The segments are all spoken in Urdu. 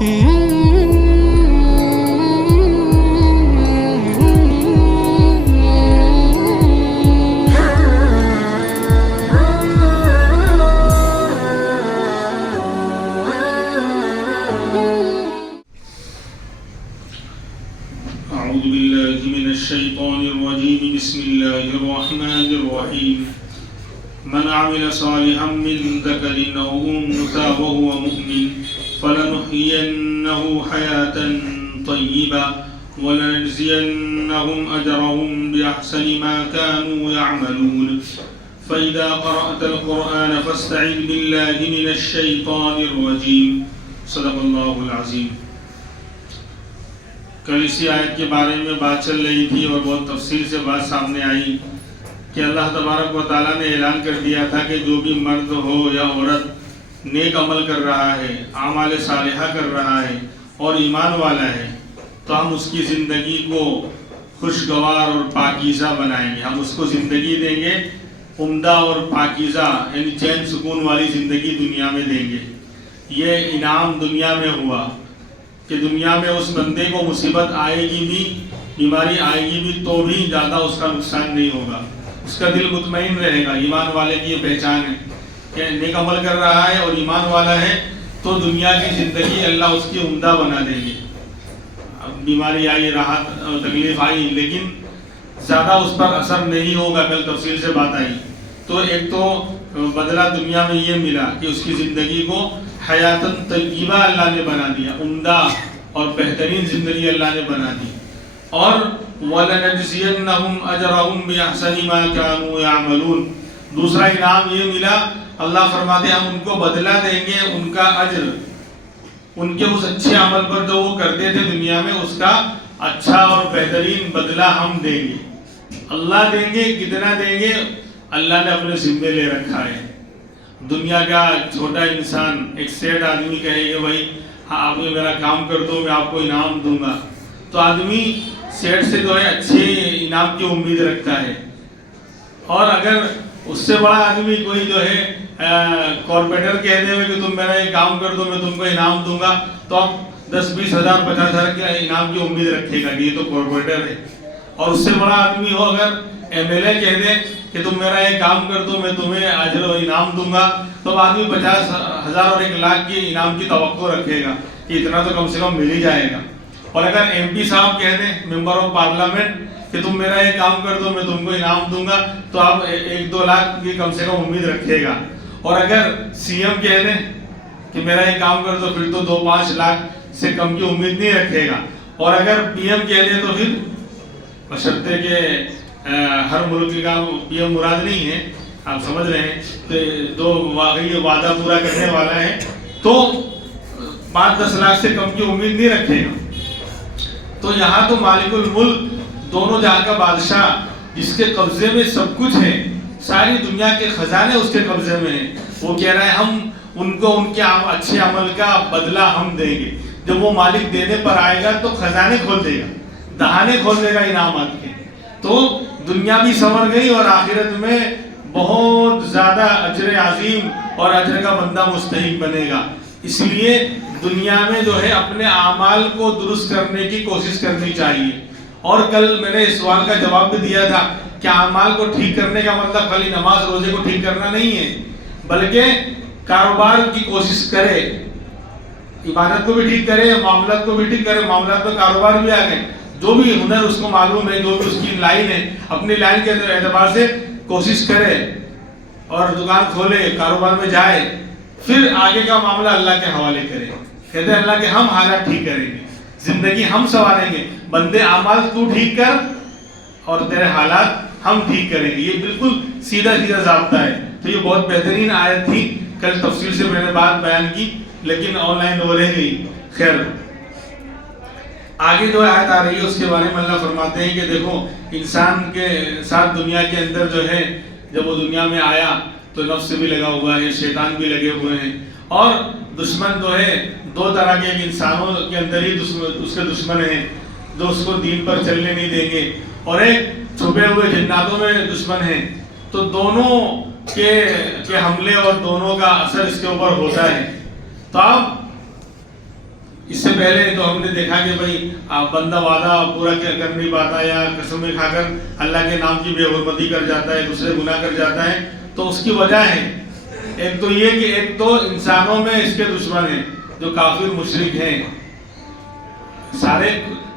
أعوذ بالله من الشيطان الرجيم بسم الله الرحمن الرحيم من عمل صالحا من ذكر أو أنثى وهو مؤمن فلنحيينه حياة طيبة ولنجزينهم أجرهم بأحسن ما كانوا يعملون فإذا قرأت القرآن فاستعذ بالله من الشيطان الرجيم صدق الله العظيم. کل اسی آیت کے بارے میں بات چل رہی تھی اور بہت تفصیل سے بات سامنے آئی کہ اللہ تبارک و تعالیٰ نے اعلان کر دیا تھا کہ جو بھی مرد ہو یا عورت نیک عمل کر رہا ہے، اعمال صالحہ کر رہا ہے اور ایمان والا ہے تو ہم اس کی زندگی کو خوشگوار اور پاکیزہ بنائیں گے. ہم اس کو زندگی دیں گے عمدہ اور پاکیزہ، یعنی چین سکون والی زندگی دنیا میں دیں گے. یہ انعام دنیا میں ہوا کہ دنیا میں اس بندے کو مصیبت آئے گی بھی، بیماری آئے گی بھی تو بھی زیادہ اس کا نقصان نہیں ہوگا، اس کا دل مطمئن رہے گا. ایمان والے کی یہ پہچان ہے کہ نیک عمل کر رہا ہے اور ایمان والا ہے تو دنیا کی زندگی اللہ اس کی عمدہ بنا دیں گے. بیماری آئی، راحت اور تکلیف آئی لیکن زیادہ اس پر اثر نہیں ہوگا. کل تفصیل سے بات آئی تو ایک تو بدلہ دنیا میں یہ ملا کہ اس کی زندگی کو حیاتاً طیبہ اللہ نے بنا دیا، عمدہ اور بہترین زندگی اللہ نے بنا دی. اور وَلَنَجْزِيَنَّهُمْ أَجْرَهُمْ بِأَحْسَنِ مَا كَانُوا يَعْمَلُونَ. دوسرا انعام یہ ملا، اللہ فرماتے ہیں ہم ان کو بدلہ دیں گے، ان کا اجر ان کے اس اچھے عمل پر جو وہ کرتے تھے دنیا میں اس کا اچھا اور بہترین بدلہ ہم دیں گے. اللہ دیں گے، کتنا دیں گے اللہ نے اپنے ذمے لے رکھا ہے. دنیا کا چھوٹا انسان، ایک سیٹ آدمی کہے کہ بھائی ہاں آپ میرا کام کر دو میں آپ کو انعام دوں گا، تو آدمی سیٹ سے جو ہے اچھے انعام کی امید رکھتا ہے. اور اگر اس سے بڑا آدمی کوئی جو ہے کارپوریٹر کہہ دے کہ تم میرا یہ کام کر دو میں تم کو انعام دوں گا تو اب 10-20 ہزار 50 ہزار کے انعام کی امید رکھے گا کہ یہ تو کارپوریٹر ہے. اور اس سے بڑا آدمی ہو اگر MLA کہہ دے کہ تم میرا یہ کام کر دو میں تمہیں اجر و انعام دوں گا تو آدمی 50 ہزار اور 1 لاکھ کی انعام کی توقع رکھے گا کہ اتنا تو کم سے کم مل ہی جائے گا. اور اگر MP صاحب کہہ دیں ممبر آف پارلیمنٹ کہ تم میرا یہ کام کر دو میں تم کو انعام دوں گا تو آپ 1-2 لاکھ کی کم سے کم امید رکھے گا. اور اگر CM کہہ دیں کہ میرا یہ کام کر دو پھر تو 2-5 لاکھ سے کم کی امید نہیں رکھے گا. اور اگر PM کہہ دیں تو پھر بشرطے کہ ہر ملک کا PM مراد نہیں ہے، آپ سمجھ رہے ہیں، تو واقعی وعدہ پورا کرنے والا ہے تو 5-10 لاکھ سے کم کی امید نہیں رکھے گا. تو یہاں تو مالک الملک، دونوں جہاں کا بادشاہ جس کے قبضے میں سب کچھ ہے، ساری دنیا کے خزانے اس کے قبضے میں ہیں، وہ کہہ رہے ہیں ہم ان کو ان کے اچھے عمل کا بدلہ ہم دیں گے. جب وہ مالک دینے پر آئے گا تو خزانے کھول دے گا، دہانے کھول دے گا انعامات کے. تو دنیا بھی سنور گئی اور آخرت میں بہت زیادہ اجر عظیم اور اجر کا بندہ مستحق بنے گا. اس لیے دنیا میں جو ہے اپنے اعمال کو درست کرنے کی کوشش کرنی چاہیے. اور کل میں نے اس سوال کا جواب بھی دیا تھا کہ اعمال کو ٹھیک کرنے کا مطلب خالی نماز روزے کو ٹھیک کرنا نہیں ہے، بلکہ کاروبار کی کوشش کرے، عبادت کو بھی ٹھیک کرے، معاملات کو بھی ٹھیک کرے. معاملات میں کاروبار بھی آ گئے، جو بھی ہنر اس کو معلوم ہے، جو بھی اس کی لائن ہے، اپنی لائن کے اعتبار سے کوشش کرے اور دکان کھولے، کاروبار میں جائے، پھر آگے کا معاملہ اللہ کے حوالے کرے. کہتے ہیں اللہ کے ہم حالات ٹھیک کریں گے، زندگی ہم سنواریں گے، بندے اعمال تو ٹھیک کر اور تیرے حالات ہم ٹھیک کریں گے. یہ بالکل سیدھا سیدھا ضابطہ ہے. تو یہ بہت بہترین آیت تھی. کل تفصیل سے میں نے بات بیان کی لیکن آن لائن ہو رہ گئی. خیر، آگے جو آیت آ رہی ہے اس کے بارے میں اللہ فرماتے ہیں کہ دیکھو انسان کے ساتھ دنیا کے اندر جو ہے جب وہ دنیا میں آیا تو نفس بھی لگا ہوا ہے، شیطان بھی لگے ہوئے ہیں. اور دشمن جو ہے 2 طرح کے انسانوں کے اندر ہی اس کے دشمن ہیں جو اس کو دین پر چلنے نہیں دیں گے، اور ایک چھپے ہوئے جناتوں میں دشمن ہیں. تو دونوں کے حملے اور دونوں کا اثر اس کے اوپر ہوتا ہے. تو اب اس سے پہلے تو ہم نے دیکھا کہ بھائی بندہ وعدہ پورا کر نہیں پاتا یا قسمیں کھا کر اللہ کے نام کی بے حرمتی کر جاتا ہے، دوسرے گناہ کر جاتا ہے، تو اس کی وجہ ہے ایک تو یہ کہ ایک تو انسانوں میں اس کے دشمن ہیں جو کافر مشرک ہیں. سارے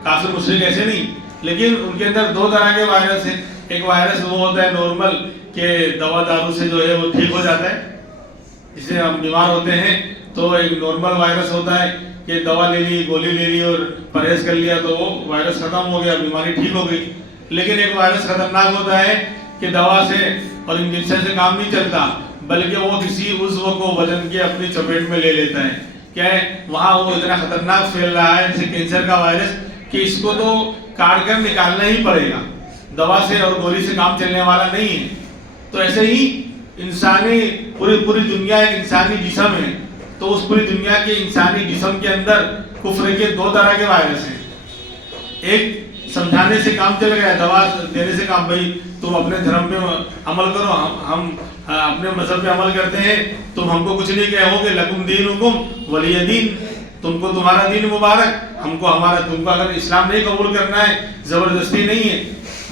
کافر مشرک ایسے نہیں، لیکن ان کے اندر دو طرح کے وائرس ہیں. ایک وائرس وہ ہوتا ہے نارمل کہ دوا دارو سے جو ہے وہ ٹھیک ہو جاتا ہے، جس سے ہم بیمار ہوتے ہیں تو ایک نارمل وائرس ہوتا ہے کہ دوا لے لی، گولی لے لی اور پرہیز کر لیا تو وہ وائرس ختم ہو گیا، بیماری ٹھیک ہو گئی. لیکن ایک وائرس خطرناک ہوتا ہے کہ دوا سے اور انجیکشن سے کام نہیں چلتا، بلکہ وہ کسی عضو کو بدن کے اپنی چپیٹ میں لے لیتا ہے. کیا ہے وہاں وہ اتنا خطرناک پھیل رہا ہے جیسے کینسر کا وائرس کہ اس کو تو کاٹ کر نکالنا ہی پڑے گا، دوا سے اور گولی سے کام چلنے والا نہیں ہے. تو ایسے ہی انسانی پوری دنیا ایک انسانی جسم ہے، تو اس پوری دنیا کے انسانی جسم کے اندر کفر کے دو طرح کے وائرس ہیں. ایک سمجھانے سے کام چل گیا، دوا دینے سے کام، بھائی تم اپنے دھرم پہ عمل کرو، ہم اپنے مذہب پہ عمل کرتے ہیں، تم ہم کو کچھ نہیں کہو گے، لکم دینکم ولی دین، تم کو تمہارا دین مبارک، ہم کو ہمارا. تم کو اگر اسلام نہیں قبول کرنا ہے، زبردستی نہیں ہے،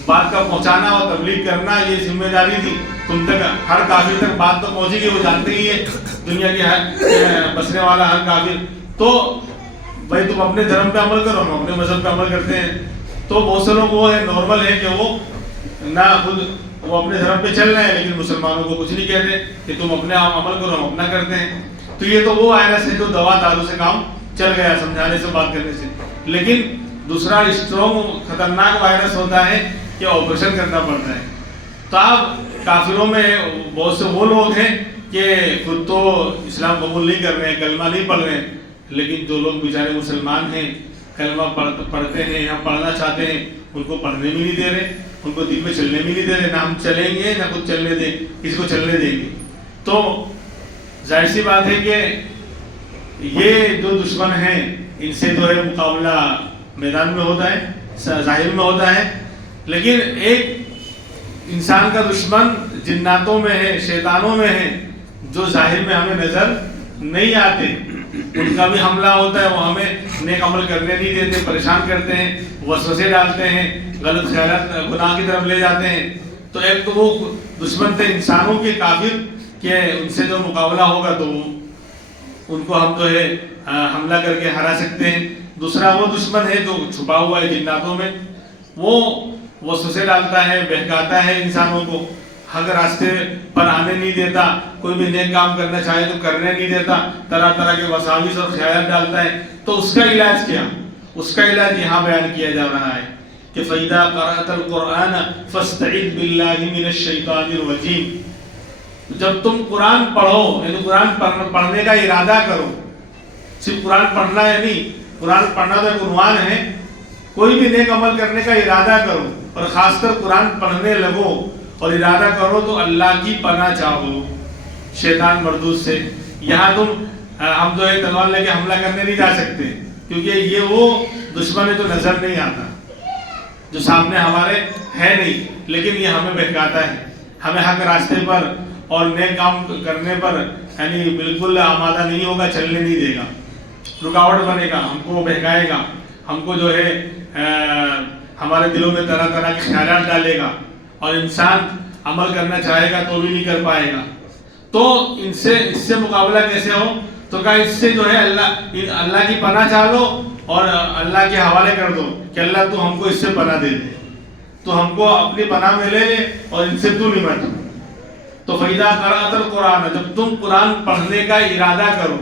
بات کا پہنچانا اور تبلیغ کرنا یہ ذمہ داری تھی. تم تک ہر کافر تک بات تو پہنچے گی، وہ جانتے ہی ہے دنیا کے ہر بسنے والا ہر کافر. تو بھائی تم اپنے دھرم پہ عمل کرو، ہم اپنے مذہب پہ عمل کرتے ہیں. تو بہت سے لوگ وہ ہے نارمل ہے کہ وہ نہ خود وہ اپنے دھرم پہ چل رہے ہیں لیکن مسلمانوں کو کچھ نہیں کہتے کہ تم اپنے عمل کرو، ہم اپنا کرتے ہیں. تو یہ تو وہ وائرس ہے جو دوا دارو سے کام چل گیا، سمجھانے سے بات کرنے سے. لیکن دوسرا اسٹرانگ خطرناک وائرس ہوتا ہے کہ آپریشن کرنا پڑتا ہے. تو اب کافروں میں بہت سے وہ لوگ ہیں کہ خود تو اسلام قبول نہیں کر رہے ہیں، کلمہ نہیں پڑھ رہے ہیں، لیکن جو لوگ بیچارے مسلمان ہیں، کلمہ پڑھتے ہیں یا پڑھنا چاہتے ہیں، ان کو پڑھنے بھی نہیں دے رہے، ان کو دین میں چلنے بھی نہیں دے رہے. نہ ہم چلیں گے نہ کچھ چلنے دیں، کسی کو چلنے دیں گے. تو ظاہر سی بات ہے کہ یہ جو دشمن ہیں ان سے جو ہے مقابلہ میدان میں ہوتا ہے، ظاہر میں ہوتا ہے. لیکن ایک انسان کا دشمن جناتوں میں ہے، شیطانوں میں ہے، جو ظاہر میں ہمیں نظر نہیں آتے. ان کا بھی حملہ ہوتا ہے، وہ ہمیں نیک عمل کرنے نہیں دیتے، پریشان کرتے ہیں، وسوسے ڈالتے ہیں، غلط خیالات گناہ کی طرف لے جاتے ہیں. تو ایک تو وہ دشمن تھے انسانوں کے کافر کہ ان سے جو مقابلہ ہوگا تو ان کو ہم جو ہے حملہ کر کے ہرا سکتے ہیں. دوسرا وہ دشمن ہے جو چھپا ہوا ہے جناتوں میں، وہ وسوسے ڈالتا ہے، بہکاتا ہے انسانوں کو، حق راستے پر آنے نہیں دیتا، کوئی بھی نیک کام کرنا چاہے تو کرنے نہیں دیتا، طرح طرح کے وساوس اور خیالات ڈالتا ہے. تو اس کا علاج کیا؟ اس کا علاج یہاں بیان کیا جا رہا ہے کہ فَإِذَا قَرَأْتَ الْقُرْآنَ فَاسْتَعِذْ بِاللَّهِ مِنَ الشَّيْطَانِ الرَّجِيمِ. جب تم قرآن پڑھو یعنی قرآن پڑھنے کا ارادہ کرو، صرف قرآن پڑھنا ہے نہیں، قرآن پڑھنا تو ایک عنوان ہے، کوئی بھی نیک عمل کرنے کا ارادہ کرو اور خاص کر قرآن پڑھنے لگو اور ارادہ کرو تو اللہ کی پناہ چاہو شیطان مردود سے. یہاں تم ہم جو ہے تلوار لے کے حملہ کرنے نہیں جا سکتے کیونکہ یہ وہ دشمن ہے جو نظر نہیں آتا، جو سامنے ہمارے ہے نہیں، لیکن یہ ہمیں بہکاتا ہے، ہمیں حق راستے پر اور نیک کام کرنے پر یعنی بالکل آمادہ نہیں ہوگا، چلنے نہیں دے گا، رکاوٹ بنے گا، ہم کو بہکائے گا، ہم کو جو ہے ہمارے دلوں میں طرح طرح کے خیالات ڈالے گا اور انسان عمل کرنا چاہے گا تو بھی نہیں کر پائے گا. تو اس سے مقابلہ کیسے ہو؟ تو کہا اس سے جو ہے اللہ کی پناہ چاہ لو اور اللہ کے حوالے کر دو کہ اللہ تو ہم کو اس سے پناہ دے دے، تو ہم کو اپنی پناہ میں لے لے اور ان سے تو نمٹ. تو فَإِذَا قَرَأْتَ الْقُرْآنَ، جب تم قرآن پڑھنے کا ارادہ کرو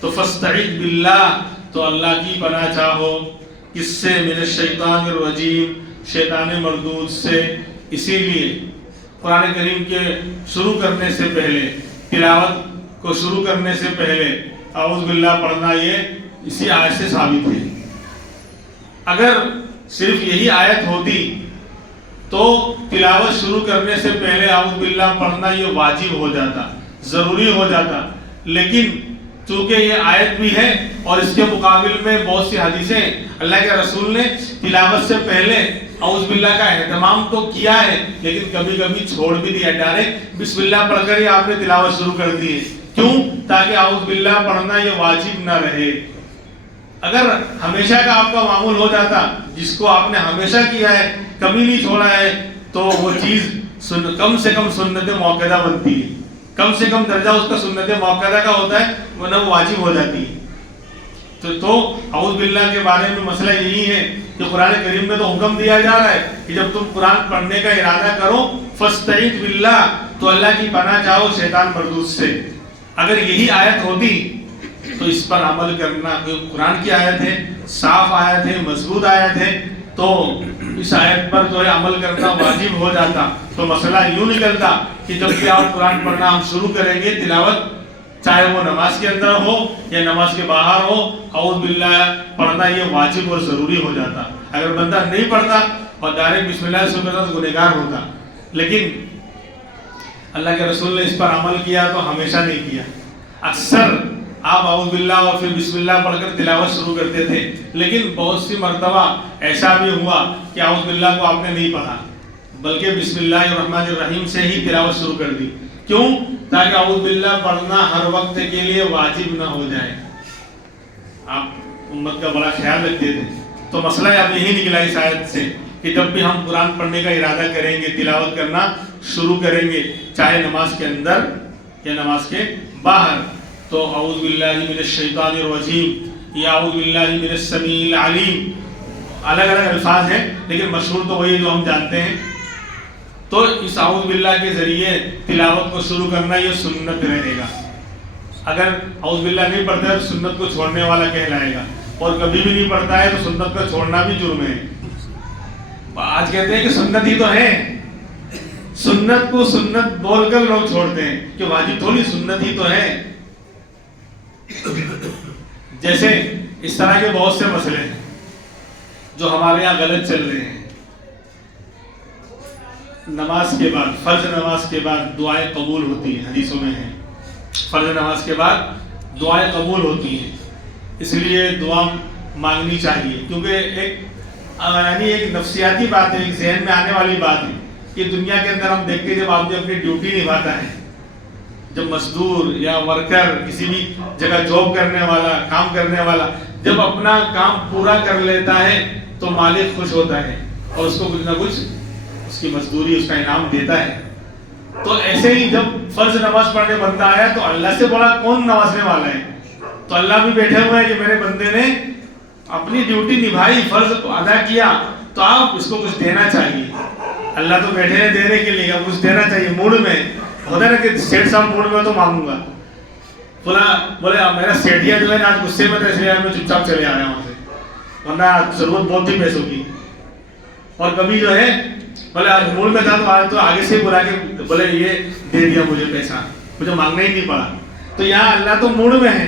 تو فَاسْتَعِذْ بِاللَّهِ، تو اللہ کی پناہ چاہو. کس سے؟ من الشیطان الرجیم، شیطان مردود سے. اسی لیے قرآن کریم کے شروع کرنے سے پہلے، تلاوت کو شروع کرنے سے پہلے اعوذ باللہ پڑھنا یہ اسی آیت سے ثابت ہے. اگر صرف یہی آیت ہوتی تو تلاوت شروع کرنے سے پہلے اعوذ باللہ پڑھنا یہ واجب ہو جاتا، ضروری ہو جاتا. لیکن چونکہ یہ آیت بھی ہے اور اس کے مقابل میں بہت سی حدیثیں اللہ کے رسول نے تلاوت سے پہلے اعوذ باللہ کا اہتمام تو کیا ہے لیکن کبھی کبھی چھوڑ بھی دیا، ڈائریکٹ بسم اللہ پڑھ کر ہی آپ نے تلاوت شروع کر دی ہے. کیوں؟ تاکہ اعوذ باللہ پڑھنا یہ واجب نہ رہے. اگر ہمیشہ کا آپ کا معمول ہو جاتا، جس کو آپ نے ہمیشہ کیا ہے، کبھی نہیں چھوڑا ہے، تو وہ چیز کم سے کم سنت موقدہ بنتی ہے، کم سے کم درجہ اس کا سنت موقدہ کا ہوتا ہے، ورنہ وہ واجب ہو جاتی ہے۔ تو اعوذ باللہ کے بارے میں مسئلہ یہی ہے کہ قرآن کریم میں تو حکم دیا جا رہا ہے کہ جب تم قرآن پڑھنے کا ارادہ کرو فاستعیذ باللہ، تو اللہ کی پناہ چاہو شیطان مردود سے۔ اگر یہی آیت ہوتی تو اس پر عمل کرنا، قرآن کی آیت ہے، صاف آیت ہے، مضبوط آیت ہے، تو اس آیت پر جو ہے عمل کرنا واجب ہو جاتا۔ تو مسئلہ یوں نکلتا کہ جب بھی آپ قرآن پڑھنا ہم شروع کریں گے، تلاوت چاہے وہ نماز کے اندر ہو یا نماز کے باہر ہو، اعوذ باللہ پڑھنا یہ واجب اور ضروری ہو جاتا۔ اگر بندہ نہیں پڑھتا اور ڈائریکٹ بسم اللہ سے کرتا تو گنہگار ہوتا، لیکن اللہ کے رسول نے اس پر عمل کیا تو ہمیشہ نہیں کیا۔ اکثر آپ اعوذ باللہ اور پھر بسم اللہ پڑھ کر تلاوت شروع کرتے تھے، لیکن بہت سی مرتبہ ایسا بھی ہوا کہ اعوذ باللہ کو آپ نے نہیں پڑھا، بلکہ بسم اللہ الرحمن الرحیم سے ہی تلاوت شروع کر دی۔ کیوں؟ تاکہ اعوذ باللہ پڑھنا ہر وقت کے لیے واجب نہ ہو جائے۔ آپ امت کا بڑا خیال رکھتے تھے۔ تو مسئلہ اب یہی نکلا اس آیت سے کہ جب بھی ہم قرآن پڑھنے کا ارادہ کریں گے، تلاوت کرنا شروع کریں گے، چاہے نماز کے اندر یا نماز کے باہر، تو اعوذ باللہ من الشیطان الرجیم یا اعوذ باللہ من السمیع العلیم، الگ الگ الفاظ ہیں لیکن مشہور تو وہی جو ہم جانتے ہیں۔ تو اس اعوذ باللہ کے ذریعے تلاوت کو شروع کرنا یہ سنت رہے گا۔ اگر اعوذ باللہ نہیں پڑھتا ہے تو سنت کو چھوڑنے والا کہلائے گا، اور کبھی بھی نہیں پڑھتا ہے تو سنت کو چھوڑنا بھی جرم ہے۔ آج کہتے ہیں کہ سنت ہی تو ہے، سنت کو سنت بول کر لوگ چھوڑتے ہیں کہ واجب تھوڑی، سنت ہی تو ہے۔ جیسے اس طرح کے بہت سے مسئلے ہیں جو ہمارے یہاں غلط چل رہے ہیں۔ نماز کے بعد، فرض نماز کے بعد دعائیں قبول ہوتی ہیں، حدیثوں میں ہیں فرض نماز کے بعد دعائیں قبول ہوتی ہیں، اس لیے دعا مانگنی چاہیے، کیونکہ ایک نفسیاتی بات ہے، ایک ذہن میں آنے والی بات ہے کہ دنیا کے اندر ہم دیکھتے ہیں جب آدمی اپنی ڈیوٹی نبھاتا ہے، جب مزدور یا ورکر، کسی بھی جگہ جاب کرنے والا، کام کرنے والا جب اپنا کام پورا کر لیتا ہے تو مالک خوش ہوتا ہے اور اس کو کچھ نہ کچھ اس کی مزدوری، اس کا انعام دیتا ہے۔ تو ایسے ہی جب فرض نماز پڑھنے بندہ آیا تو اللہ سے بڑا کون نوازنے والا ہے؟ تو اللہ بھی بیٹھے ہوئے ہیں کہ میرے بندے نے اپنی ڈیوٹی نبھائی، فرض کو ادا کیا، تو آپ اس کو کچھ دینا چاہیے۔ اللہ تو بیٹھے ہیں دینے کے لیے، کچھ دینا چاہیے۔ موڈ میں ہوتا ہے نا کہ سیٹ صاحب موڈ میں تو مانگوں گا، بولے میرا سیٹیا جو ہے نا آج غصے میں تھا، اس لیے میں چپ چاپ چلے آ رہا ہوں وہاں سے، ورنہ ضرورت بہت تھی پیسوں کی۔ اور کبھی جو ہے بولے آج موڈ میں تھا تو آگے سے بلا کے بولے یہ دے دیا مجھے پیسہ، مجھے مانگنا ہی نہیں پڑا۔ تو یہاں اللہ تو موڈ میں ہے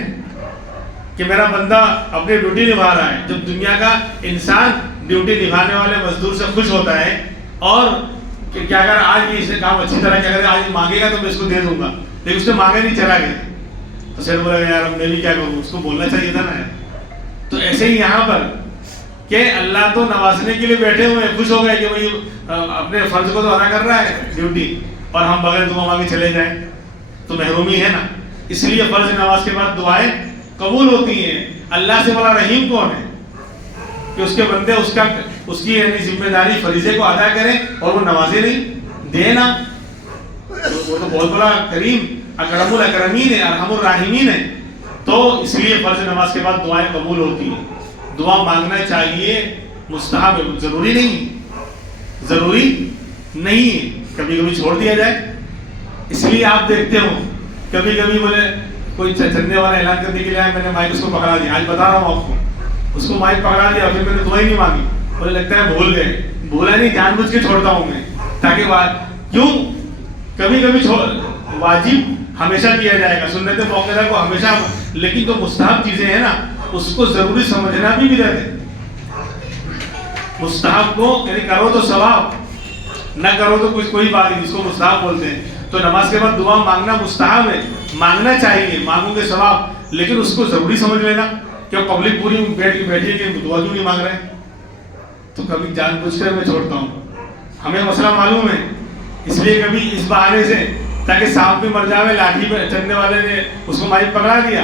کہ میرا بندہ اپنی ڈیوٹی نبھا رہا ہے۔ جب دنیا کا انسان ڈیوٹی نبھانے والے مزدور سے خوش ہوتا ہے اور کہ کیا اگر آج بھی اسے کام اچھی طرح کیا، اگر آج مانگے گا تو میں اس کو دے دوں گا، لیکن اس نے مانگے نہیں، چلا گیا، تو سر بولا یار اب میں بھی کیا کروں، اس کو بولنا چاہیے تھا نا یار۔ تو ایسے ہی یہاں پر کہ اللہ تو نوازنے کے لیے بیٹھے ہوئے ہیں، خوش ہو گئے کہ بھائی اپنے فرض کو تو ادا کر رہا ہے ڈیوٹی، اور ہم بغیر دعا مانگے چلے جائیں تو محرومی ہے نا۔ اس لیے فرض نماز کے بعد دعائیں قبول ہوتی ہیں۔ اللہ سے بڑا رحیم کون ہے کہ اس کے بندے اس کی یعنی ذمہ داری فریضے کو ادا کریں اور وہ نوازے نہیں دینا، وہ تو بہت بڑا کریم، اکرم الاکرمین ہے، ارحم الراحمین ہے۔ تو اس لیے فرض نماز کے بعد دعائیں قبول ہوتی ہیں۔ دعا مانگنا چاہیے، مستحب ہے، ضروری نہیں ہے، کبھی کبھی چھوڑ دیا جائے۔ اس لیے آپ دیکھتے ہو کبھی کبھی بولے کوئی چندے والا اعلان کرنے کے لیے آئے، میں نے مائک اس کو پکڑا دیا، آج بتا رہا ہوں آپ کو، اس کو مائک پکڑا دیا، پھر میں نے دعا ہی نہیں مانگی، مجھے لگتا ہے بھول گئے، بھولا نہیں، جان بوجھ کے چھوڑتا ہوں میں، تاکہ کیوں کبھی کبھی واجب ہمیشہ کیا جائے گا، سنت موقعہ کو ہمیشہ، لیکن جو مستحب چیزیں ہیں نا اس کو ضروری سمجھنا بھی بدعت ہے۔ مستحب کو یعنی کرو تو ثواب، نہ کرو تو کوئی بات نہیں، جس کو مستحب بولتے ہیں۔ تو نماز کے بعد دعا مانگنا مستحب ہے، مانگنا چاہیے، مانگوں گے ثواب، لیکن اس کو ضروری سمجھ لینا کہ پبلک پوری بیٹھی ہے کہ دعا کیوں نہیں مانگ رہے، تو کبھی جان بوجھ کر میں چھوڑتا ہوں۔ ہمیں مسئلہ معلوم ہے، اس لیے کبھی اس بہانے سے تاکہ سانپ بھی مر جاوے، لاٹھی پہ چلنے والے نے اس کو مائک پکڑا دیا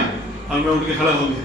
اور میں اٹھ کے کھڑا ہو گیا،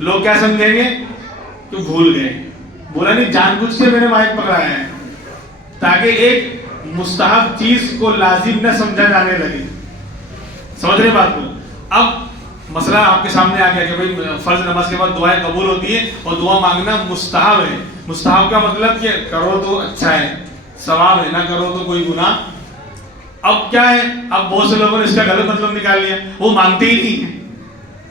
لوگ کیا سمجھیں گے کہ بھول گئے. بولا نہیں, جان بوجھ کے میں نے مائک پکڑایا ہے تاکہ ایک مستحب چیز کو لازم نہ سمجھا جانے لگے. سمجھ رہے بات کو؟ اب مسئلہ آپ کے سامنے آ گیا کہ بھائی فرض نماز کے بعد دعائیں قبول ہوتی ہیں اور دعا مانگنا مستحب ہے. مستحب کا مطلب کہ کرو تو اچھا ہے, ثواب ہے, نہ کرو تو کوئی گناہ. اب کیا ہے, اب بہت سے لوگوں نے اس کا غلط مطلب نکال لیا, وہ مانگتے ہی نہیں ہیں.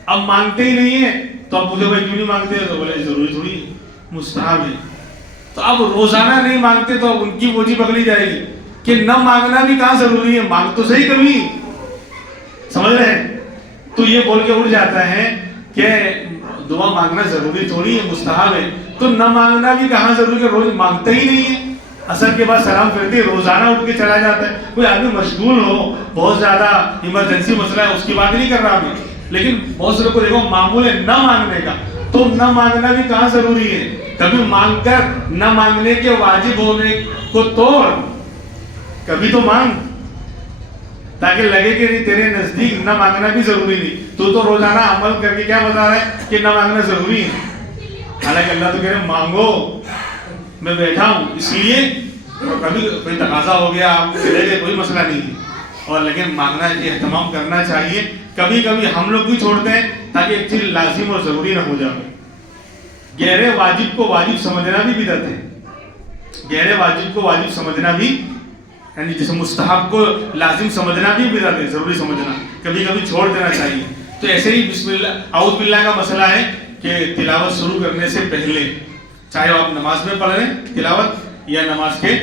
اب مانگتے ہی نہیں ہیں تو اب پوچھے بھائی کیوں نہیں مانگتے, تو بولے ضروری تھوڑی مستحب ہے. تو اب روزانہ نہیں مانگتے تو اب ان کی بوجھی پکڑی جائے گی کہ نہ مانگنا بھی کہاں ضروری ہے, مانگ تو صحیح کبھی. سمجھ رہے ہیں؟ تو یہ بول کے اڑ جاتا ہے کہ دعا مانگنا ضروری تھوڑی ہے, مستحب ہے. تو نہ مانگنا بھی کہاں ضروری ہے, روز مانگتا ہی نہیں ہے. اثر کے بعد سلام پھرتے روزانہ اٹھ کے چلا جاتا ہے. کوئی آدمی مشغول ہو, بہت زیادہ ایمرجنسی مسئلہ ہے, اس کی بات نہیں کر رہا میں, لیکن بہت سے لوگ کو دیکھو معمول ہے نہ مانگنے کا. تو نہ مانگنا بھی کہاں ضروری ہے, کبھی مانگ کر نہ مانگنے کے واجب ہونے کو توڑ, کبھی تو مانگ تاکہ لگے کہ نہیں تیرے نزدیک نہ مانگنا بھی ضروری نہیں. تو روزانہ عمل کر کے کیا بتا رہا ہے کہ نہ مانگنا ضروری ہے, حالانکہ اللہ تو کہہ رہے مانگو, میں بیٹھا ہوں. اس لیے کبھی کوئی تقاضا ہو گیا آپ چلے گئے, کوئی مسئلہ نہیں ہے, اور لیکن مانگنا اہتمام کرنا چاہیے. کبھی کبھی ہم لوگ بھی چھوڑتے ہیں تاکہ ایک چیز لازم اور ضروری نہ ہو جائے. گہرے واجب کو واجب سمجھنا بھی بدعت ہے. گہرے واجب کو واجب سمجھنا بھی, یعنی جیسے مستحب کو لازم سمجھنا بھی بدعت ہے, ضروری سمجھنا کبھی کبھی چھوڑ دینا چاہیے. تو ایسے ہی بسم اللہ اعوذ باللہ کا مسئلہ ہے کہ تلاوت شروع کرنے سے پہلے, چاہے آپ نماز میں پڑھ رہے ہیں تلاوت یا نماز کے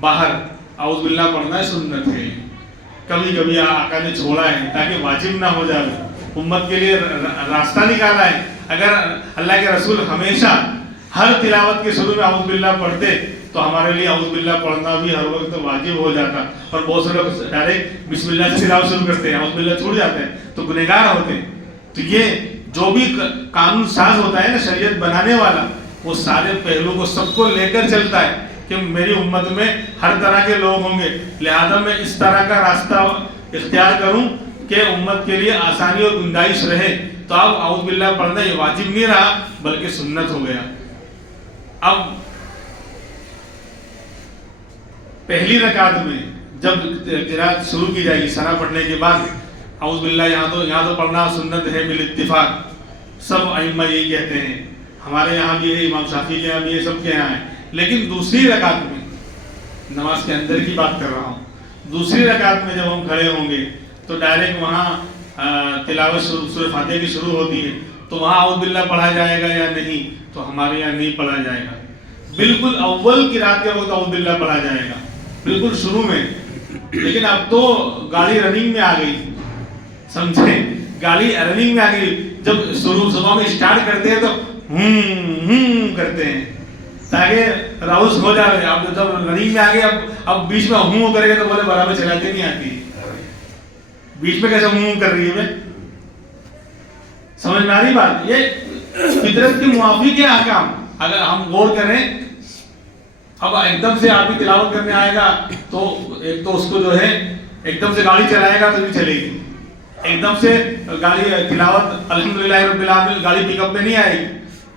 باہر, اعوذ باللہ پڑھنا سنت ہے. کبھی کبھی آقا نے چھوڑا ہے تاکہ واجب نہ ہو جائے, امت کے لیے راستہ نکالا ہے. اگر اللہ کے رسول ہمیشہ ہر تلاوت کے شروع میں اعوذ باللہ پڑھتے تو ہمارے لیے اعوذ باللہ پڑھنا بھی ہر وقت واجب ہو جاتا. اور بہت سے لوگ ڈائریکٹ بسم اللہ سے تلاوت شروع کرتے ہیں, اعوذ باللہ چھوٹ جاتے ہیں تو گنہگار ہوتے ہیں. تو یہ جو بھی قانون ساز ہوتا ہے نا, شریعت بنانے والا, وہ سارے پہلو کو سب کو لے کر چلتا ہے کہ میری امت میں ہر طرح کے لوگ ہوں گے, لہذا میں اس طرح کا راستہ اختیار کروں کہ امت کے لیے آسانی اور گنجائش رہے. تو اب اعوذ باللہ پڑھنا یہ واجب نہیں رہا بلکہ سنت ہو گیا. اب پہلی رکعت میں جب قرات شروع کی جائے گی ثنا پڑھنے کے بعد اعوذ باللہ یہاں تو پڑھنا سنت ہے بالاتفاق, سب ائمہ یہی کہتے ہیں. ہمارے یہاں بھی ہے, امام شافعی کے یہاں بھی ہے, سب کے یہاں ہے. لیکن دوسری رکعت میں, نماز کے اندر کی بات کر رہا ہوں, دوسری رکعت میں جب ہم کھڑے ہوں گے تو ڈائریکٹ وہاں تلاوت سورہ فاتحہ کی شروع ہوتی ہے, تو وہاں اعوذ باللہ پڑھا جائے گا یا نہیں؟ تو ہمارے یہاں نہیں پڑھا جائے گا. بالکل اول قرات کے وقت اعوذ باللہ پڑھا جائے گا, بالکل شروع میں. لیکن اب تو گاڑی رننگ میں آ گئی, سمجھے, گاڑی رننگ میں آ گئی. جب صبح میں اسٹارٹ کرتے ہیں تو کرتے ہیں تاکہ راؤس ہو جائے. اب جب رننگ میں آ گئے اب بیچ میں ہوں کرے گا تو بولے برابر چلاتے نہیں آتی, بیچ میں کیسے ہوں کر رہی ہے. میں سمجھ میں آ رہی بات؟ یہ فطرت کے موافق ہے احکام. اگر ہم غور کریں, اب ایک دم سے آپ بھی تلاوت کرنے آئے گا تو ایک تو اس کو جو ہے ایک دم سے گاڑی چلائے گا تو بھی چلے گی, ایک دم سے گاڑی تلاوت الحمدللہ رب العالمین گاڑی پک اپ پہ نہیں آئے گی.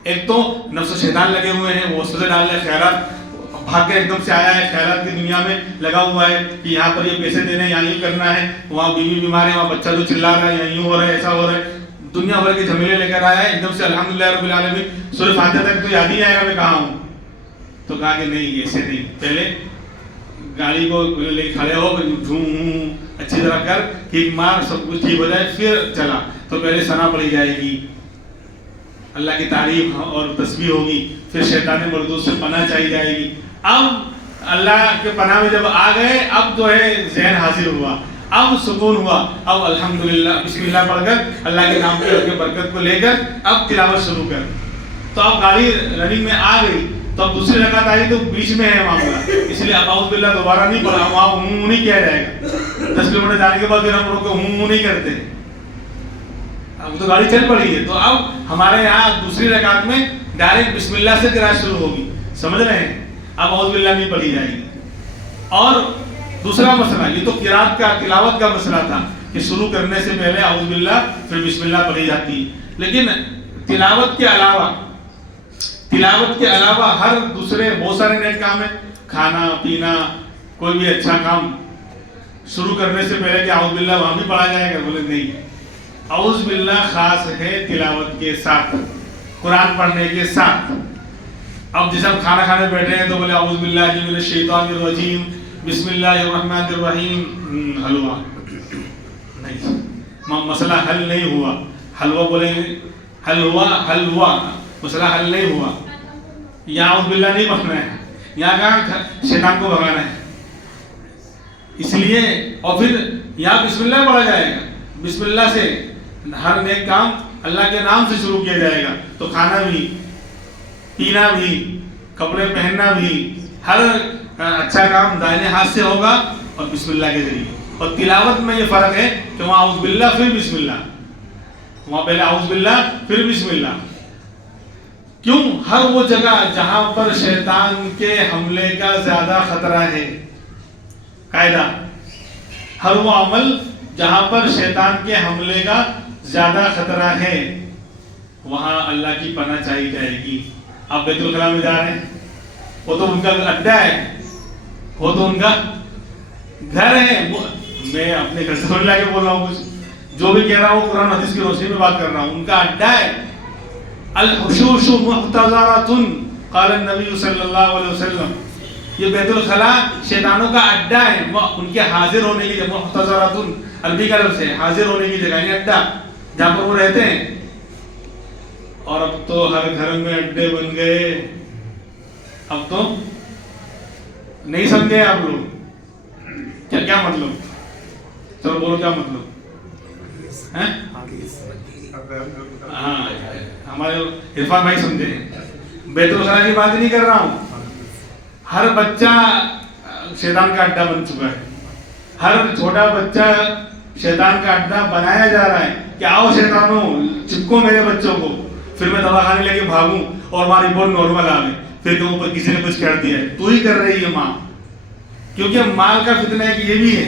ایک تو نفس و شیطان لگے ہوئے ہیں, وہ سزے ڈال رہے, خیرات بھاگ کے ایک دم سے آیا ہے, خیرات کی دنیا میں لگا ہوا ہے کہ یہاں پر یہ پیسے دینے, یہاں یوں کرنا ہے, وہاں بیوی بیمار ہے, وہاں بچہ جو چلا رہا ہے, یہاں یوں ہو رہا ہے, ایسا ہو رہا ہے, دنیا بھر کے جھمیلے لے کر آیا ہے. ایک دم سے الحمدللہ رب العالمین سورہ فاتحہ تک تو یاد ہی آئے گا میں کہاں ہوں. تو کہا کہ نہیں, ایسے نہیں, پہلے گاڑی کو لے کھڑے ہو, اچھی طرح کر کیک مار, سب کچھ ٹھیک ہو جائے, پھر چلا. تو پہلے ثنا پڑھی جائے گی, اللہ کی تعریف اور تسبیح ہوگی, پھر شیطان مردود سے پناہ چاہی جائے گی. اب اللہ کے پناہ میں جب آ گئے, اب جو ہے ذہن حاضر ہوا, اب سکون ہوا. اب الحمدللہ بسم اللہ پڑھ کر اللہ کے نام کے برکت کو لے کر اب تلاوت شروع کر. تو اب گاڑی رننگ میں آ گئی, تو اب دوسری رکعت آئی تو بیچ میں ہے معاملہ, اس لیے اب اعوذ باللہ دوبارہ نہیں پڑھا, وہاں ہوں نہیں کیا جائے گا. 10 کلومیٹر جانے کے بعد پھر ہم لوگ کو ہوں نہیں کرتے, اب تو گاڑی چل پڑی ہے. تو اب ہمارے یہاں دوسری رکعت میں ڈائریکٹ بسم اللہ سے قرات شروع ہوگی, سمجھ رہے ہیں؟ اب اعوذ باللہ نہیں پڑھی جائے گی. اور دوسرا مسئلہ, یہ تو قرات کا تلاوت کا مسئلہ تھا. کہ شروع کرنے سے پہلے اعوذ باللہ پھر بسم اللہ پڑھی جاتی ہے، لیکن تلاوت کے علاوہ ہر دوسرے بہت سارے نیک کام ہیں، کھانا پینا، کوئی بھی اچھا کام شروع کرنے سے پہلے کہ اعوذ باللہ وہاں بھی پڑھا جائے گا؟ بولے نہیں، اعوذ باللہ خاص ہے تلاوت کے ساتھ، قرآن پڑھنے کے ساتھ۔ اب جیسے ہم کھانا کھانے بیٹھے ہیں تو بولے اعوذ باللہ من الشیطان الرجیم بسم اللہ الرحمن الرحیم، حلوہ نہیں، مسئلہ حل نہیں ہوا۔ حلوہ بولیں گے حل ہوا، مسئلہ حل نہیں ہوا۔ یہاں اعوذ باللہ نہیں پڑھنا ہے، یہاں کہاں شیطان کو بھگانا ہے، اس لیے اور پھر یہاں بسم اللہ پڑھا جائے گا۔ بسم اللہ سے ہر نیک کام اللہ کے نام سے شروع کیا جائے گا، تو کھانا بھی، پینا بھی، کپڑے پہننا بھی، ہر اچھا کام دائیں ہاتھ سے ہوگا اور بسم اللہ کے ذریعے۔ اور تلاوت میں یہ فرق ہے کہ وہاں اعوذ باللہ پھر بسم اللہ، وہاں پہلے اعوذ باللہ پھر بسم اللہ۔ کیوں؟ ہر وہ جگہ جہاں پر شیطان کے حملے کا زیادہ خطرہ ہے، قاعدہ، ہر وہ عمل جہاں پر شیطان کے حملے کا زیادہ خطرہ ہے وہاں اللہ کی پناہ چاہی جائے گی۔ آپ بیت الخلا میں جا رہے ہیں، وہ تو ان کا اڈا ہے، وہ تو ان کا گھر ہے۔ میں اپنے گھر سے تھوڑی لا کے بول رہا ہوں، کچھ جو بھی کہہ رہا ہوں قرآن حدیث کی روشنی میں بات کر رہا ہوں، ان کا اڈا ہے۔ الحشوش محتضرۃ قال النبی صلی اللہ علیہ وسلم، یہ بیت الخلا شیطانوں کا اڈا ہے، ان کے حاضر ہونے کی جگہ، محتضرۃ عربی کا لفظ ہے، حاضر ہونے کی جگہ، یعنی اڈا جہاں پر وہ رہتے ہیں۔ اور اب تو ہر گھر میں اڈے بن گئے، اب تو نہیں سمجھے آپ لوگ کیا مطلب؟ چلو بولو کیا مطلب؟ ہاں ہمارے عرفان بھائی سمجھے ہیں، بیت الخلا کی بات نہیں کر رہا ہوں، ہر بچہ شیطان کا اڈا بن چکا ہے، ہر چھوٹا بچہ شیطان کا اڈا بنایا جا رہا ہے کہ آؤ شیطانوں چپکو میرے بچوں کو، پھر میں دوا خانے لے کے بھاگوں اور ہماری رپورٹ نارمل آ گئی، پھر کہ اوپر کسی نے کچھ کر دیا ہے، تو ہی کر رہی ہے ماں، کیونکہ مال کا فتنہ ہے کہ یہ بھی ہے۔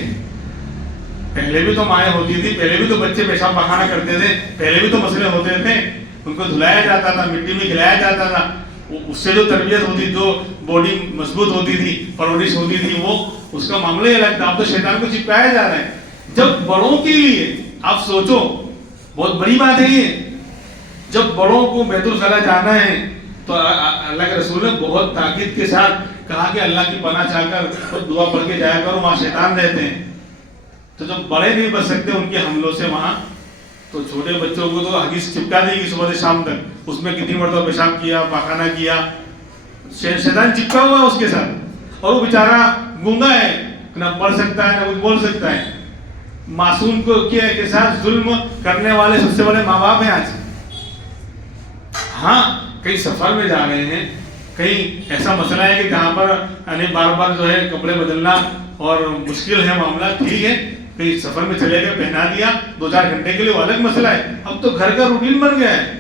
پہلے بھی تو مائیں ہوتی تھی، پہلے بھی تو بچے پیشاب پخانا کرتے تھے، پہلے بھی تو مسئلے ہوتے تھے، ان کو دھلایا جاتا تھا، مٹی میں کھلایا جاتا تھا، اس سے جو تربیت ہوتی، جو باڈی مضبوط ہوتی تھی، پرورش ہوتی تھی، وہ اس کا معاملہ ہی الگ تھا۔ اب تو شیطان کو چپکایا جا رہا ہے۔ جب بڑوں کے لیے آپ سوچو، بہت بڑی بات ہے یہ، جب بڑوں کو بیت الخلا جانا ہے تو اللہ کے رسول نے بہت تاکید کے ساتھ کہا کہ اللہ کی پناہ چاہ کر دعا پڑھ کے جایا کرو، وہاں شیطان رہتے ہیں۔ تو جب بڑے نہیں بچ سکتے ان کے حملوں سے وہاں، تو چھوٹے بچوں کو تو حدیث چپکا دے گی صبح سے شام تک، اس میں کتنی مرتبہ پیشاب کیا، پاخانہ کیا، شیطان چپکا ہوا اس کے ساتھ، اور وہ بیچارہ گونگا ہے، نہ پڑھ سکتا ہے نہ کچھ بول سکتا ہے۔ معصوم کو کے ساتھ ظلم کرنے والے سب سے بڑے ماں باپ ہیں آج۔ ہاں کہیں سفر میں جا رہے ہیں، کہیں ایسا مسئلہ ہے کہ جہاں پر یعنی بار بار جو ہے کپڑے بدلنا اور مشکل ہے معاملہ، ٹھیک ہے، کہیں سفر میں چلے گئے، پہنا دیا 2-4 گھنٹے کے لیے، وہ الگ مسئلہ ہے۔ اب تو گھر کا روٹین بن گیا ہے،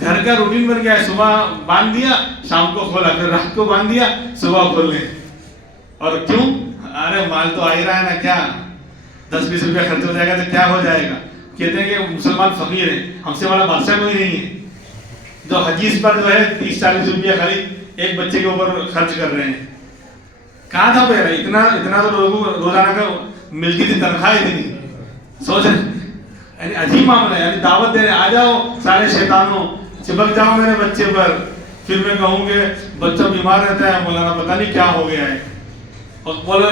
گھر کا روٹین بن گیا ہے، صبح باندھ دیا، شام کو کھولا، پھر رات کو باندھ دیا، صبح کھول لیں۔ اور کیوں؟ ارے مال تو آ ہی رہا ہے نا، کیا 10-20 روپیہ خرچ ہو جائے گا تو کیا ہو جائے گا؟ کہتے ہیں کہ مسلمان فقیر ہے، ہم سے والا بادشاہ کوئی نہیں ہے جو حدیث پر جو ہے 30-40 روپیہ خالی ایک بچے کے اوپر خرچ کر رہے ہیں۔ کہاں تھا پہلے اتنا تو لوگوں کو روزانہ کا ملتی تھی تنخواہ اتنی، سوچ رہے یعنی عجیب معاملہ ہے، یعنی دعوت دے رہے آ جاؤ سارے شیطانوں، چپک جاؤ میرے بچے پر، پھر میں کہوں گے بچہ بیمار رہتا ہے، مولانا پتہ نہیں کیا ہو گیا ہے، اور بولے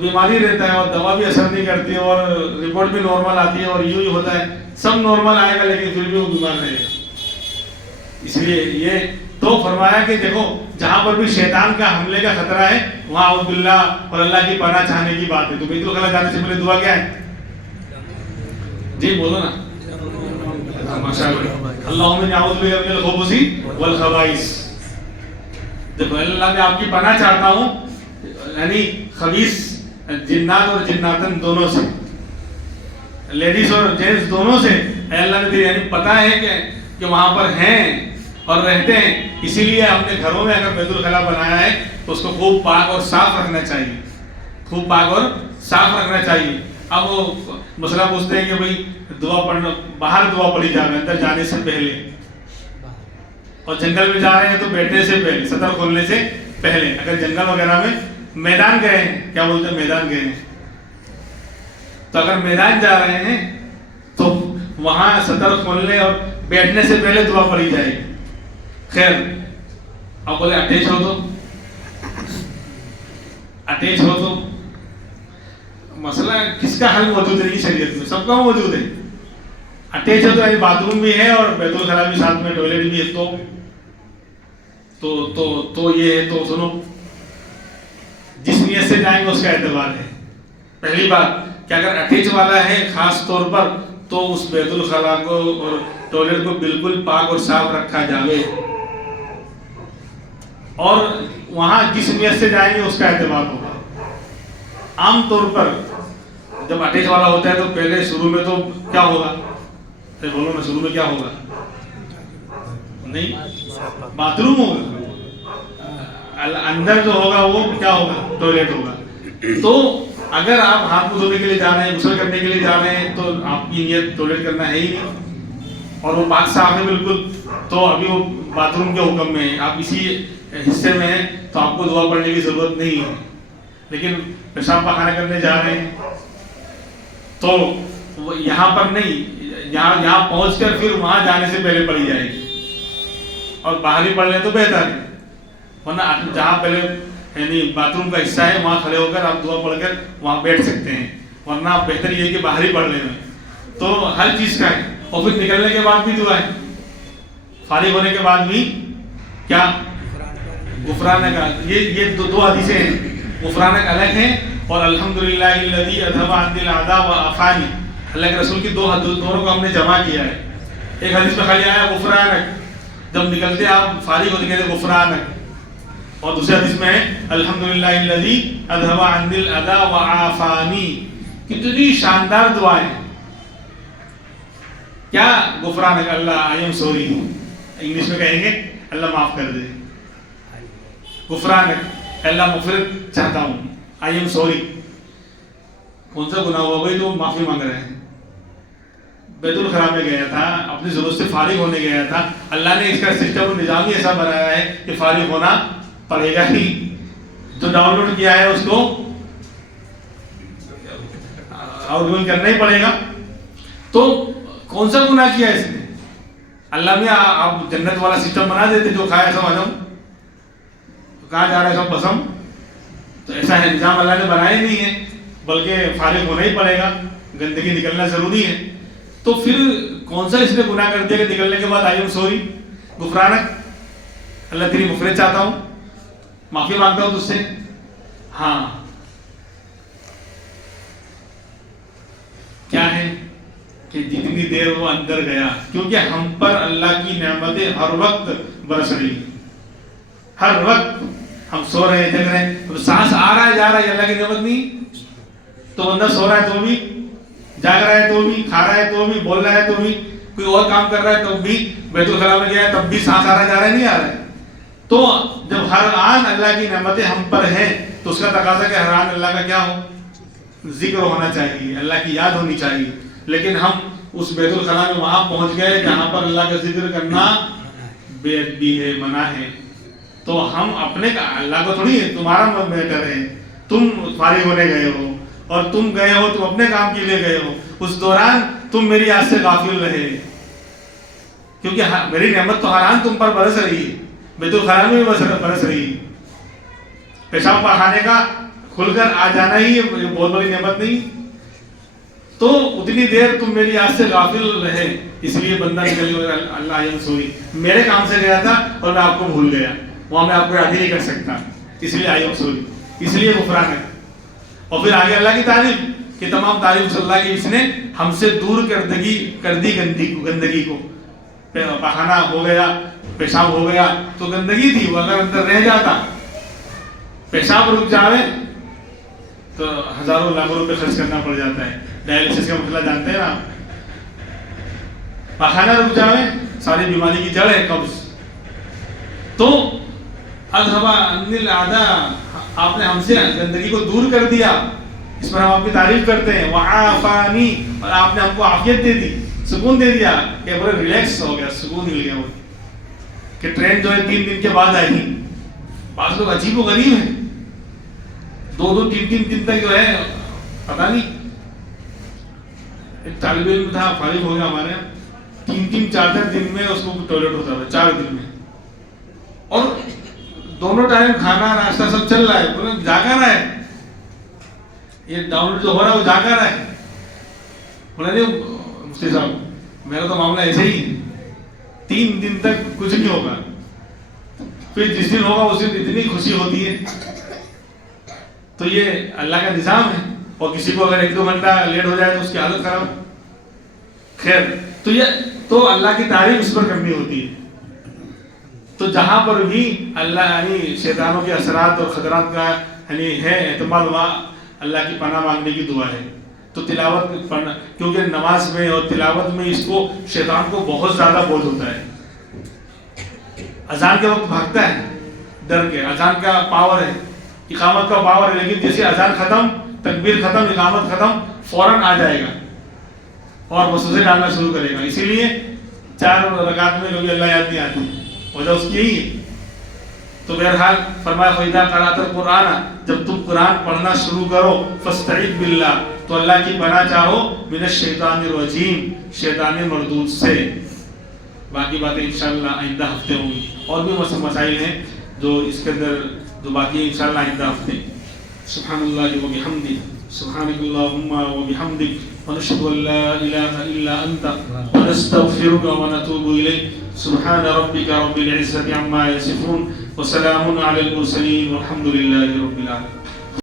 بیماری رہتا ہے اور دوا بھی اثر نہیں کرتی اور رپورٹ بھی نارمل آتی ہے اور یوں ہی ہوتا ہے، سب نارمل آئے گا لیکن پھر بھی وہ بیمار رہے گا۔ اس لیے یہ تو فرمایا کہ دیکھو جہاں پر بھی شیطان کا حملے کا خطرہ ہے وہاں اعوذ باللہ اور اللہ کی پناہ چاہنے کی بات ہے۔ تو بیت الخلا جانے سے پہلے دعا کیا ہے؟ جی بولو نا، ماشاءاللہ، اللہم انی اعوذ بک من الخبث والخبائث۔ دیکھو اللہ میں آپ کی پناہ چاہتا ہوں، یعنی خبیث جنات اور جناتن دونوں سے، لیڈیز اور جینٹس دونوں سے، اے اللہ نے یعنی پتہ ہے کہ وہاں پر ہیں اور رہتے ہیں، اسی لیے ہم نے گھروں میں اگر بیت الخلا بنایا ہے تو اس کو خوب پاک اور صاف رکھنا چاہیے، خوب پاک اور صاف رکھنا چاہیے۔ اب وہ مسئلہ پوچھتے ہیں کہ بھائی دعا پڑھنا، باہر دعا پڑھی جائے اندر جانے سے پہلے، اور جنگل میں جا رہے ہیں تو بیٹھنے سے پہلے، سطر کھولنے سے پہلے، اگر جنگل وغیرہ میں میدان گئے ہیں، کیا بولتے ہیں میدان گئے ہیں، تو اگر میدان جا رہے ہیں تو وہاں سطر کھولنے اور بیٹھنے سے پہلے دعا پڑھی جائے گی. خیر اب بولے اٹیچ ہو تو مسئلہ کس کا حل موجود ہے شریعت میں؟ سب کا موجود ہے. اٹیچ ہو تو یعنی باتھ روم بھی ہے اور بیت الخلا بھی ساتھ میں، ٹوائلٹ بھی ہے، تو یہ ہے. تو سنو، جس نیت سے جائیں گے اس کا اعتبار ہے. پہلی بات کہ اگر اٹیچ والا ہے خاص طور پر تو اس بیت الخلا کو اور ٹوائلٹ کو بالکل پاک اور صاف رکھا جاوے، اور وہاں جس نیت سے جائیں گے اس کا اعتبار ہوگا. عام طور پر جب اٹیچ والا ہوتا ہے تو پہلے شروع میں تو کیا ہوگا؟ بولو نا، شروع میں کیا ہوگا؟ نہیں، باتھ روم ہوگا، اندر جو ہوگا وہ کیا ہوگا؟ ٹوائلٹ ہوگا. تو اگر آپ ہاتھ منہ دھونے کے لیے جا رہے ہیں، غسل کرنے کے لیے جا رہے ہیں، تو آپ کی نیت ٹوائلٹ کرنا ہے ہی نہیں، اور وہ پاک صاف ہے بالکل، تو ابھی وہ باتھ روم کے حکم میں ہے، آپ اسی حصے میں ہیں تو آپ کو دعا پڑھنے کی ضرورت نہیں ہے. لیکن پیشاب پخانہ کرنے جا رہے ہیں تو یہاں پر نہیں، یہاں پہنچ کر پھر وہاں جانے سے پہلے پڑھی جائے گی، اور باہر ہی پڑھ لیں تو بہتر ہے. ورنہ جہاں پہلے یعنی باتھ روم کا حصہ ہے وہاں کھڑے ہو کر آپ دعا پڑھ کر وہاں بیٹھ سکتے ہیں، ورنہ آپ بہتر یہ کہ باہر ہی پڑھ لیں. تو ہر چیز کا ہے. اور پھر نکلنے کے بعد بھی دعا ہے، فارغ ہونے کے بعد بھی کیا؟ غفرانک کا. یہ دو حدیثیں ہیں، غفرانک الگ ہیں اور الحمدللہ الذی اذھب عنی الاعداء وعافانی، اللہ کے رسول کی دونوں کو ہم نے جمع کیا ہے. ایک حدیث میں خالی آیا غفرانک، جب نکلتے آپ فارغ ہوتے کہتے غفرانک، اور دوسری حدیث میں ہے الحمدللہ الذی اذھب عنی الاذى وعافانی. کتنی شاندار دعائیں. کیا غفرانک؟ اللہ آئی ایم سوری، انگلش میں کہیں گے اللہ معاف کر دے. غفرانک اللہ مغفرت چاہتا ہوں، آئی ایم سوری. کون سا گناہ ہوا بھائی تو معافی مانگ رہے ہیں؟ بیت الخلا میں گیا تھا، اپنی ضرورت سے فارغ ہونے گیا تھا، اللہ نے اس کا سسٹم اور نظام ہی ایسا بنایا ہے کہ فارغ ہونا پڑے گا ہی. جو ڈاؤن لوڈ کیا ہے اس کو آؤٹ کرنا ہی پڑے گا. تو کون سا گناہ کیا اس نے؟ اللہ میں آپ جنت والا سسٹم بنا دیتے، جو کھائے سب ہضم، کہاں جا رہا ہے سب بسم. تو ایسا ہے نظام اللہ نے بنایا نہیں ہے، بلکہ فارغ ہونا ہی پڑے گا، گندگی نکلنا ضروری ہے. تو پھر کون سا اس نے گناہ کر دیا کہ نکلنے کے بعد آئی ایم سوری، غفرانک اللہ تیری مغفرت چاہتا ہوں، معافی مانگتا ہوں تجھ سے. ہاں کیا ہے کہ جتنی دیر وہ اندر گیا، کیونکہ ہم پر اللہ کی نعمتیں ہر وقت برس رہی، ہر وقت ہم سو رہے ہیں، جگ رہے ہیں، سانس آ رہا ہے جا رہا ہے، اللہ کی نعمت نہیں؟ تو بندہ سو رہا ہے تو بھی، جاگ رہا ہے تو بھی، کھا رہا ہے تو بھی، بول رہا ہے تو بھی، کوئی اور کام کر رہا ہے تب بھی، بیت الخلا میں گیا ہے تب بھی سانس آ رہا ہے جا رہا ہے، نہیں آ رہا ہے. تو جب ہر آن اللہ کی نعمتیں ہم پر ہیں تو اس کا تقاضا کہ ہر آن اللہ کا کیا ہو؟ ذکر ہونا چاہیے، اللہ کی یاد ہونی چاہیے. لیکن ہم اس بیت الخلا میں وہاں پہنچ گئے جہاں پر اللہ کا ذکر کرنا بے ادبی ہے، منع ہے. تو ہم اپنے کا، اللہ کو تھوڑی ہے تمہارا میٹر ہے، تم فارغ ہونے گئے ہو اور تم گئے ہو، تم اپنے کام کے لیے گئے ہو، اس دوران تم میری یاد سے غافل رہے، کیونکہ میری نعمت تو ہر آن تم پر برس رہی ہے، بیت الخلا میں بھی برس رہی ہے. پیشاب پخانے کا کھل کر آ جانا ہی بہت بڑی نعمت نہیں؟ تو اتنی دیر تم میری یاد سے غافل رہے، اس لیے بندہ نکل گیا اللہ ایم سوری، میرے کام سے گیا تھا اور میں آپ کو بھول گیا، وہاں میں آپ کو یاد ہی نہیں کر سکتا، اس لیے ایم سوری، اس لیے غفران ہے. اور پھر آگے اللہ کی تعریف کہ تمام تعریف صلی اللہ کی، اس نے ہم سے دور کر دی گندگی کو. پخانہ ہو گیا، پیشاب ہو گیا تو گندگی تھی، وہ اگر اندر رہ جاتا، پیشاب رک جاوے تو ہزاروں لاکھوں روپے خرچ کرنا پڑ جاتا ہے. ڈائلسس کا مسئلہ جانتے ہیں نا، پخانہ رک جاوے ساری بیماری کی جڑ ہے قبض. تو اذھب عنی الاعداء، آپ نے ہم سے گندگی کو دور کر دیا. اس پر ہم آپ کی تعریف کرتے ہیں. وعافانی, اور آپ نے ہم کو عافیت دے دی, سکون دے دیا کہ بڑے ریلیکس ہو گیا, سکون مل گیا. کہ ٹرین جو ہے 3 دن کے بعد آئی گی. بعض لوگ عجیب و غریب ہیں, 2-3 دن تک جو ہے پتہ نہیں. ایک طالب علم تھا, فارغ ہو گیا ہمارے یہاں, 3-4 دن میں اس کو ٹوائلٹ ہوتا تھا, 4 دن میں. اور دونوں ٹائم کھانا ناشتہ سب چل رہا ہے, جاگا رہا ہے. یہ ڈاؤن لوڈ جو ہو رہا ہے وہ جاگا رہا ہے. بولا نہیں مفتی صاحب میرا تو معاملہ ایسے ہی ہے, 3 دن تک کچھ نہیں ہوگا, پھر جس دن ہوگا اس دن اتنی خوشی ہوتی ہے. تو یہ اللہ کا نظام ہے. اور کسی کو اگر 1-2 گھنٹہ لیٹ ہو جائے تو اس کی حالت خراب. خیر, تو یہ تو اللہ کی تعریف اس پر کرنی ہوتی ہے. تو جہاں پر بھی اللہ یعنی شیطانوں کے اثرات اور خطرات کا یعنی ہے اعتماد, وہاں اللہ کی پناہ مانگنے کی دعا ہے. تو تلاوت پڑھنا, کیونکہ نماز میں اور تلاوت میں اس کو شیطان کو بہت زیادہ بوجھ ہوتا ہے. اذان کے وقت بھاگتا ہے ڈر کے, اذان کا پاور ہے, اقامت کا پاور ہے, لیکن جیسے اذان ختم, تکبیر ختم, اقامت ختم, فوراً آ جائے گا اور وسوسے ڈالنا شروع کرے گا. اسی لیے 4 رکعت میں کبھی اللہ یاد نہیں آتی, وجہ اس کی یہی ہے. تو بہرحال فرمایا فَإِذَا قَرَأْتَ الْقُرْآنَ, جب تم قرآن پڑھنا شروع کرو, فَاسْتَعِذْ بِاللَّهِ, تو اللہ کی پناہ چاہو, مِنَ الشَّيْطَانِ الرَّجِيمِ, شیطان مردود سے. باقی باتیں انشاءاللہ آئندہ ہفتے ہوں گی. اور بھی مسائل ہیں جو اس کے اندر جو باقی ہیں انشاءاللہ آئندہ ہفتے. سبحان اللہ و بحمدہ, سبحانک اللہم و بحمدک, ونشهد ان لا الہ الا انت, ونستغفرک ونتوب الیک. سبحان ربک رب العزة عما یصفون, وسلام علی المرسلین, والحمد للہ رب العالمین.